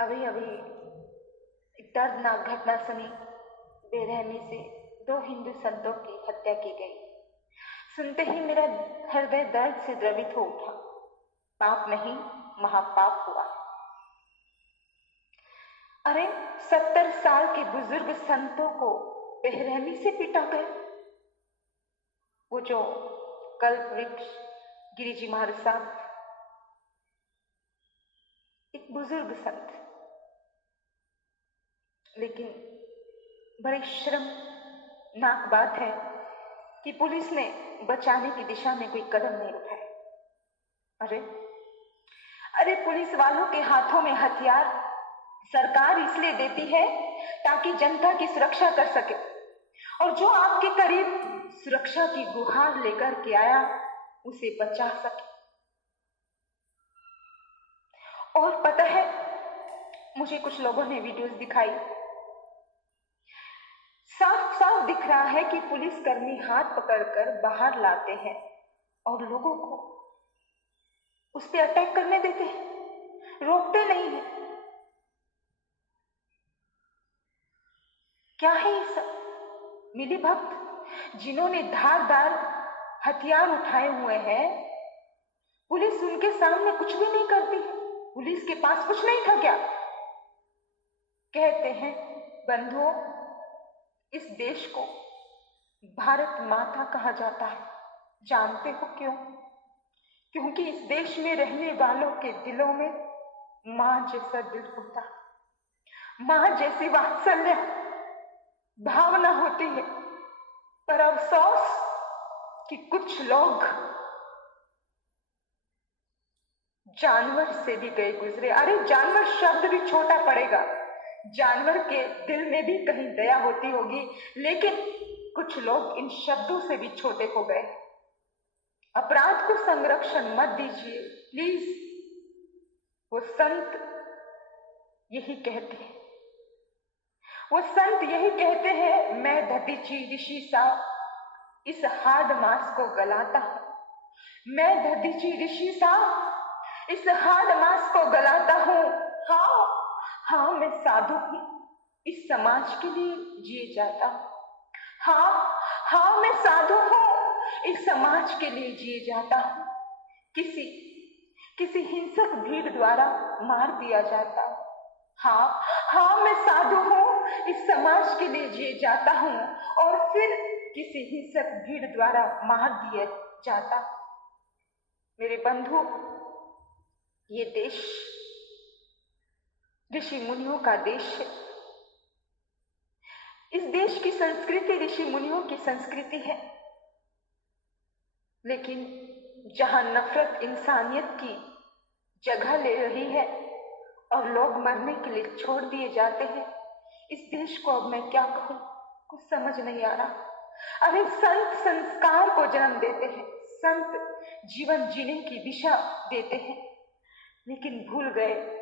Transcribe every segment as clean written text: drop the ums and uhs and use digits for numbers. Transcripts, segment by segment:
अभी अभी एक दर्दनाक घटना सुनी। बेरहमी से दो हिंदू संतों की हत्या की गई। सुनते ही मेरा हृदय दर्द से द्रवित हो उठा। पाप नहीं, महापाप हुआ। अरे 70 साल के बुजुर्ग संतों को बेरहमी से पीटा गया। वो जो कल्प वृक्ष गिरिजी महाराज साहब, एक बुजुर्ग संत, लेकिन बड़ी शर्मनाक बात है कि पुलिस ने बचाने की दिशा में कोई कदम नहीं उठाए। अरे अरे पुलिस वालों के हाथों में हथियार सरकार इसलिए देती है ताकि जनता की सुरक्षा कर सके, और जो आपके करीब सुरक्षा की गुहार लेकर के आया उसे बचा सके। और पता है, मुझे कुछ लोगों ने वीडियोस दिखाई। साफ साफ दिख रहा है कि पुलिसकर्मी हाथ पकड़कर बाहर लाते हैं और लोगों को उस पर अटैक करने देते हैं, रोकते नहीं है। क्या है ये सब? मिली भक्त जिन्होंने धारदार हथियार उठाए हुए हैं, पुलिस उनके सामने कुछ भी नहीं करती। पुलिस के पास कुछ नहीं था क्या? कहते हैं बंधुओं, इस देश को भारत माता कहा जाता है। जानते हो क्यों? क्योंकि इस देश में रहने वालों के दिलों में मां जैसा दिल होता है, मां जैसी वात्सल्य भावना होती है। पर अफसोस कि कुछ लोग जानवर से भी गए गुजरे। अरे जानवर शब्द भी छोटा पड़ेगा, जानवर के दिल में भी कहीं दया होती होगी, लेकिन कुछ लोग इन शब्दों से भी छोटे हो गए। अपराध को संरक्षण मत दीजिए प्लीज। वो संत यही कहते हैं, वो संत यही कहते हैं, मैं दधीची ऋषि सा इस हार्ड मास को गलाता हूं। मैं दधीची ऋषि सा इस हार्ड मास को गलाता हूं। हाँ मैं साधु हूं, इस समाज के लिए जिए जाता हूं। हाँ मैं साधु हूं, इस समाज के लिए जिए जाता हूं। किसी हिंसक भीड़ द्वारा मार दिया जाता हूं। हाँ मैं साधु हूं, इस समाज के लिए जिए जाता हूं, और फिर किसी हिंसक भीड़ द्वारा मार दिया जाता। मेरे बंधु, ये देश ऋषि मुनियों का देश है। इस देश की संस्कृति ऋषि मुनियों की संस्कृति है। लेकिन जहां नफरत इंसानियत की जगह ले रही है और लोग मरने के लिए छोड़ दिए जाते हैं, इस देश को अब मैं क्या कहूं, कुछ समझ नहीं आ रहा। अरे संत संस्कार को जन्म देते हैं, संत जीवन जीने की दिशा देते हैं, लेकिन भूल गए,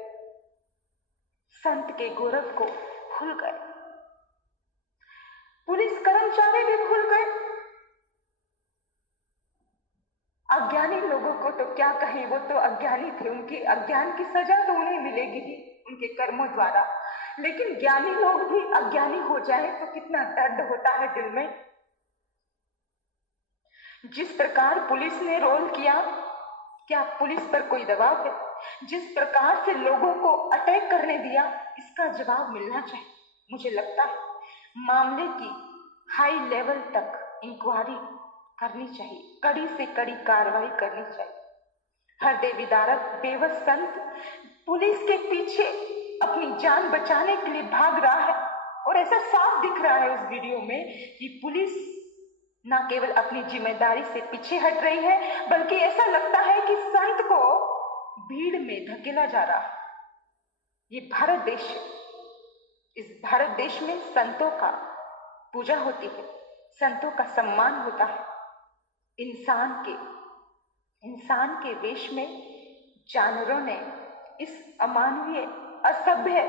संत के गौरव को भूल गए। पुलिस कर्मचारी भी भूल गए। अज्ञानी लोगों को तो क्या कहें, वो तो अज्ञानी थे, उनकी अज्ञान की सजा तो उन्हें मिलेगी ही उनके कर्मों द्वारा। लेकिन ज्ञानी लोग भी अज्ञानी हो जाए तो कितना दर्द होता है दिल में। जिस प्रकार पुलिस ने रोल किया, क्या पुलिस पर कोई दबाव है? जिस प्रकार से लोगों को अटैक करने दिया, इसका जवाब मिलना चाहिए। मुझे लगता है मामले की हाई लेवल तक इंक्वायरी करनी चाहिए, कड़ी से कड़ी कार्रवाई करनी चाहिए। हृदय विदारक बेबस संत पुलिस के पीछे अपनी जान बचाने के लिए भाग रहा है, और ऐसा साफ दिख रहा है उस वीडियो में कि पुलिस न केवल अपनी जिम्मेदारी से पीछे हट रही है, बल्कि ऐसा लगता है कि संत को भीड़ में धकेला जा रहा है। ये भारत देश है। इस भारत देश में संतों का पूजा होती है, संतों का सम्मान होता है। इंसान के वेश में जानवरों ने इस अमानवीय असभ्य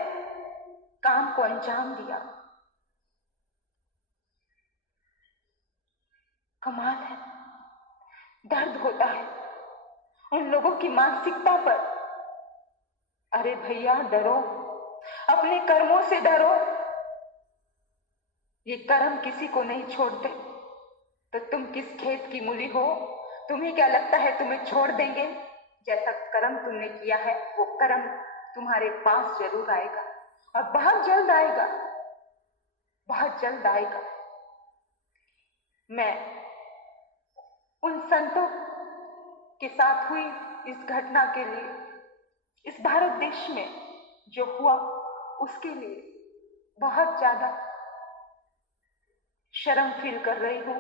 काम को अंजाम दिया। कमाल है, दर्द होता है उन लोगों की मानसिकता पर। अरे भैया डरो, अपने कर्मों से डरो। ये कर्म किसी को नहीं छोड़ते। तो तुम किस खेत की मूली हो? तुम्हें क्या लगता है तुम्हें छोड़ देंगे? जैसा कर्म तुमने किया है वो कर्म तुम्हारे पास जरूर आएगा, और बहुत जल्द आएगा, बहुत जल्द आएगा। मैं उन संतों के साथ हुई इस घटना के लिए, इस भारत देश में जो हुआ उसके लिए बहुत ज्यादा शर्म फील कर रही हूं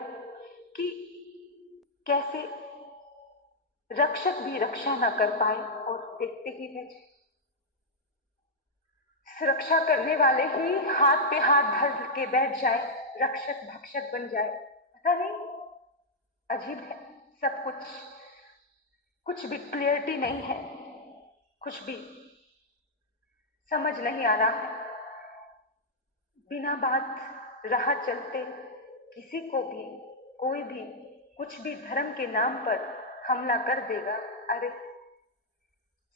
कि कैसे रक्षक भी रक्षा न कर पाए और देखते ही रह जाए। सुरक्षा करने वाले ही हाथ पे हाथ धर के बैठ जाए, रक्षक भक्षक बन जाए। पता नहीं, अजीब है सब कुछ। कुछ भी क्लियरिटी नहीं है, कुछ भी समझ नहीं आ रहा है। बिना बात राह चलते किसी को भी कोई भी कुछ भी धर्म के नाम पर हमला कर देगा। अरे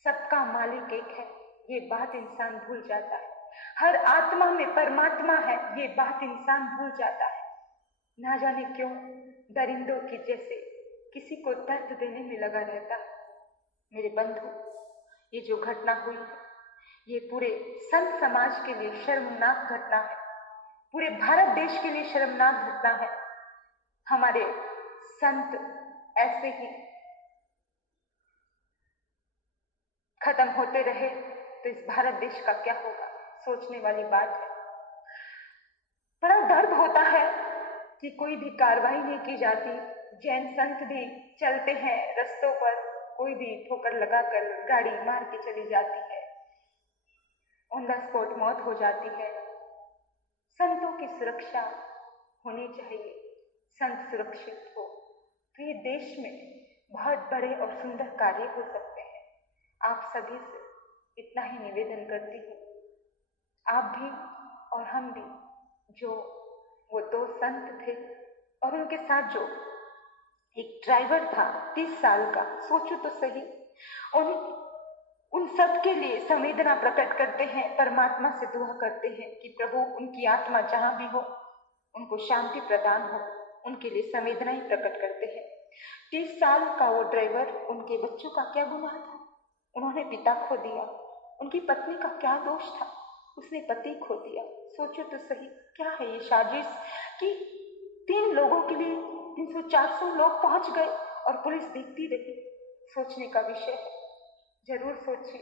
सबका मालिक एक है, ये बात इंसान भूल जाता है। हर आत्मा में परमात्मा है, ये बात इंसान भूल जाता है। ना जाने क्यों दरिंदों की जैसे किसी को दर्द देने में लगा रहता है। मेरे बंधु, ये जो घटना हुई है ये पूरे संत समाज के लिए शर्मनाक घटना है, पूरे भारत देश के लिए शर्मनाक घटना है। हमारे संत ऐसे ही खत्म होते रहे तो इस भारत देश का क्या होगा, सोचने वाली बात है। बड़ा दर्द होता है कि कोई भी कार्रवाई नहीं की जाती। जैन संत भी चलते हैं रस्तों पर, कोई भी ठोकर लगाकर गाड़ी मार के चली जाती है, ऑन द स्पॉट मौत हो जाती है। संतों की सुरक्षा होनी चाहिए, संत सुरक्षित हो तो ये देश में बहुत बड़े और सुंदर कार्य हो सकते हैं। आप सभी से इतना ही निवेदन करती हूँ, आप भी और हम भी, जो वो दो संत थे और उनके साथ जो एक ड्राइवर था 30 साल का, सोचो तो सही। उन सब के लिए संवेदना प्रकट करते हैं, परमात्मा से दुआ करते हैं कि प्रभु उनकी आत्मा जहां भी हो उनको शांति प्रदान हो, उनके लिए संवेदनाएं प्रकट करते हैं। 30 साल का वो ड्राइवर, उनके बच्चों का क्या गुनाह था? उन्होंने पिता खो दिया। उनकी पत्नी का क्या दोष था? उसने पति खो दिया। सोचो तो सही, क्या है ये साजिश कि 3 लोगों के लिए 300-400 लोग पहुंच गए और पुलिस देखती रही। सोचने का विषय है, जरूर सोचिए।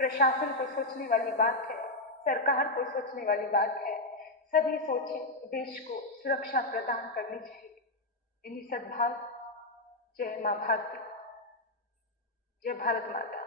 प्रशासन को सोचने वाली बात है, सरकार को सोचने वाली बात है। सभी सोचें, देश को सुरक्षा प्रदान करनी चाहिए। इन्हीं सद्भाव। जय मां भारती, जय भारत माता।